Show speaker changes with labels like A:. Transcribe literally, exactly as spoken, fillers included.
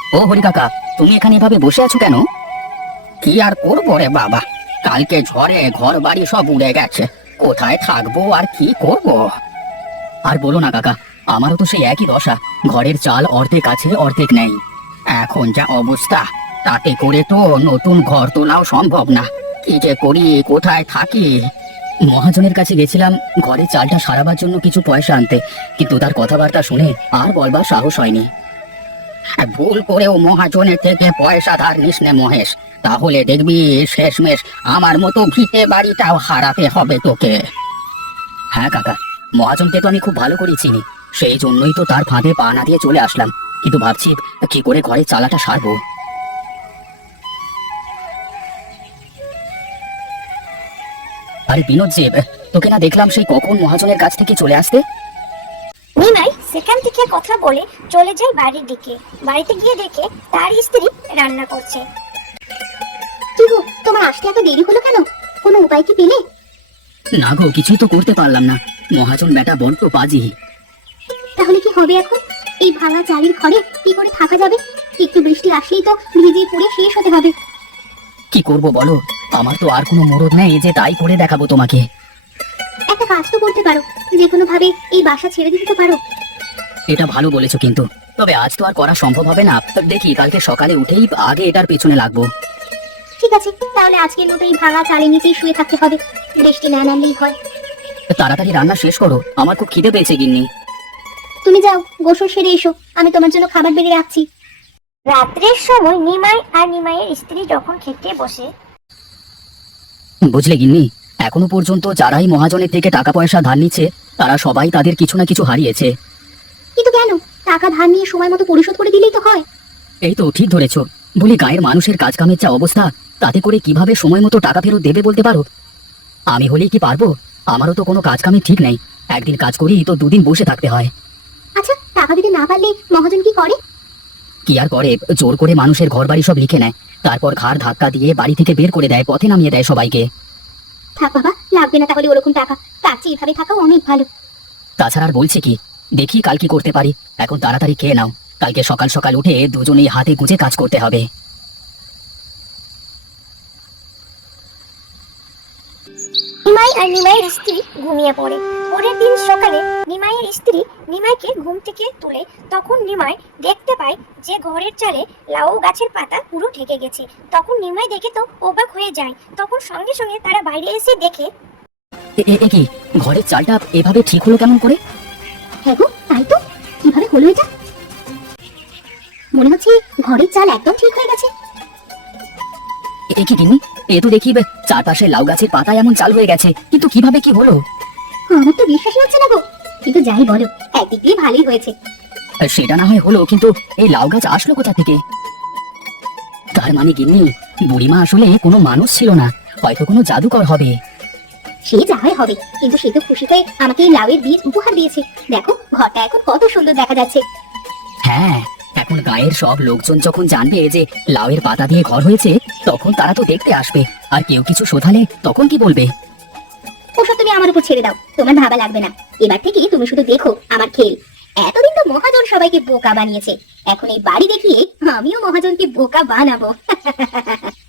A: ও হরি কাকা, তুমি এখানে এভাবে বসে আছো কেন? কি আর করবো রে বাবা, কালকে ঝড়ে ঘর বাড়ি সব উড়ে গেছে। কোথায় থাকবো আর কি করব। আর বলো না কাকা, আমারও তো সেই একই দশা। ঘরের চাল অর্ধেক আছে, অর্ধেক নেই। এখন যা অবস্থা, তাতে করে তো নতুন ঘর তোলাও সম্ভব না। কি যে করি, কোথায় থাকি। মহাজনের কাছে গেছিলাম ঘরের চালটা সারাবার জন্য কিছু পয়সা আনতে, কিন্তু তার কথাবার্তা শুনে আর বলবার সাহস হয়নি। ভুল করেও মহাজনের থেকে পয়সা ধার নিস নে মহেশ, তাহলে দেখবি শেষমেশ আমার মতো ভিটে বাড়িটাও হারাতে হবে তোকে। হ্যাঁ কাকা, মহাজনকে তো আমি খুব ভালো করে চিনি, সেই জন্যই তো তার ফাঁদে পা না দিয়ে চলে আসলাম। কিন্তু ভাবছি কি করে ঘরের চালাটা সারবো। আরে বিনোদ যে, তোকে না দেখলাম সেই কখন মহাজনের কাছ থেকে চলে আসতে।
B: নিমাই সেখান থেকে কথা বলে চলে যায় বাড়ির দিকে। বাড়িতে গিয়ে দেখে তার স্ত্রী রান্না করছে।
C: কি গো, তোমার আসতে এত দেরি হলো কেন? কোনো উপায় কি পেলে?
A: না গো, কিছুই তো করতে পারলাম না। মহাজন বেটা বড্ড বাজি।
C: তাহলে কি হবে এখন? এই ভাঙা চালের ঘরে কি করে থাকা যাবে? একটু বৃষ্টি আসলেই তো ভিজে পুড়ে শেষ হতে হবে।
A: কি করব বলো, আমার তো আর কোনো মরদ নেই যে তাই করে দেখাবো তোমাকে।
C: একটা কাজ তো করতে পারো, যে কোনো ভাবে এই বাসা ছেড়ে দিতে তো পারো।
A: এটা ভালো বলেছো, কিন্তু তবে আজ তো আর করা সম্ভব হবে না। দেখি কালকে সকালে উঠেই আগে এটার পেছনে লাগবো।
C: ঠিক আছে, তাহলে আজকের মতো এই ভাঙা চালের নিচেই শুয়ে থাকতে হবে। বৃষ্টি না নামলেই হয়।
A: তাড়াতাড়ি রান্না শেষ করো, আমার খুব খিদে পেয়েছে গিন্নি।
C: তুমি যাও, গোসল সেরে এসো, আমি তোমার জন্য খাবার বেড়ে রাখছি।
B: রাত্রের সময় নিমাই আর নিমাইয়ের স্ত্রী যখন খেতে বসে,
A: বুঝলে গিন্নি, এখনো পর্যন্ত যারাই মহাজনের থেকে টাকা পয়সা ধার নিচ্ছে, তারা সবাই তাদের কিছু না কিছু হারিয়েছে।
C: কিন্তু কেন? টাকা ধার নিয়ে সময় মতো পরিশোধ করে দিলেই তো হয়।
A: এই তো ঠিক ধরেছো। বলি, গায়ের মানুষের কাজ কামের যা অবস্থা, তাতে করে কিভাবে সময় মতো টাকা ফেরত দেবে বলতে পারো? আমি হলেই কি পারবো? আমারও তো কোনো কাজ কামের ঠিক নেই। একদিন কাজ করি তো দুদিন বসে থাকতে হয়।
C: আচ্ছা, টাকা দিতে না পারলে মহাজন কি করে?
A: কি আর করে, জোর করে মানুষের ঘর বাড়ি সব লিখে নেয়, তারপর ঘাড় ধাক্কা দিয়ে বাড়ি থেকে বের করে দেয়, পথে নামিয়ে দেয় সবাইকে।
C: থাক বাবা, লাগবে না তাহলে ওরকম টাকা। তার চেয়ে এভাবে থাকা অনেক ভালো।
A: তাছাড়া আর বলছি কি, দেখি কাল কি করতে পারি। এখন তাড়াতাড়ি খেয়ে নাও, কালকে সকাল সকাল উঠে দুজনেই হাতে গুঁজে কাজ করতে হবে।
B: নিমাই আর নিমাইয়ের স্ত্রী ঘুমিয়ে পড়ে। পরের দিন সকালে নিমাইয়ের স্ত্রী নিমাইকে ঘুম থেকে তুলে তখন নিমাই দেখতে পায় যে ঘরের চালে লাউ গাছের পাতা পুরো ঢেকে গেছে। তখন নিমাই দেখে তো অবাক হয়ে যায়। তখন সঙ্গে সঙ্গে তারা বাইরে এসে দেখে,
A: এ- এ- এ কি, ঘরের চালটা এভাবে ঠিক হলো কেমন করে?
C: হ্যাঁ গো, তাই তো। কিভাবে হলো এটা? মনে হচ্ছে ঘরের চাল একদম ঠিক হয়ে গেছে।
A: এ- এ কি গিন্নি, এ তো দেখি বে, চারপাশে লাউ গাছের পাতা এমন চাল হয়ে গেছে, কিন্তু কিভাবে কি হলো?
C: আমার তো বিশ্বাসই হচ্ছে না গো। কিন্তু যাই বলো, একদিক দিয়ে ভালোই হয়েছে।
A: সেটা না হয় হলো, কিন্তু এই লাউ গাছ আসলো কোথা থেকে? তার মানে গিন্নি, বুড়িমা আসলে কোনো মানুষ ছিল না, হয়তো কোনো জাদুকর হবে।
C: সে যা হয় হবে, কিন্তু সে তো খুশি হয়ে আমাকে এই লাউয়ের বীজ উপহার দিয়েছে। দেখো, ঘরটা এখন কত সুন্দর দেখা যাচ্ছে।
A: হ্যাঁ, এখন গায়ের সব লোকজন যখন জানবে যে লাউয়ের পাতা দিয়ে ঘর হয়েছে, তখন তারা তো দেখতে আসবে। আর কেউ কিছু শোধালে তখন কি বলবে?
C: ওসব তুমি আমার উপর ছেড়ে দাও, তোমার ভাবা লাগবে না। এবার থেকে তুমি শুধু দেখো আমার খেল। এতদিন তো মহাজন সবাইকে বোকা বানিয়েছে, এখন এই বাড়ি দেখিয়ে আমিও মহাজনকে বোকা বানাবো।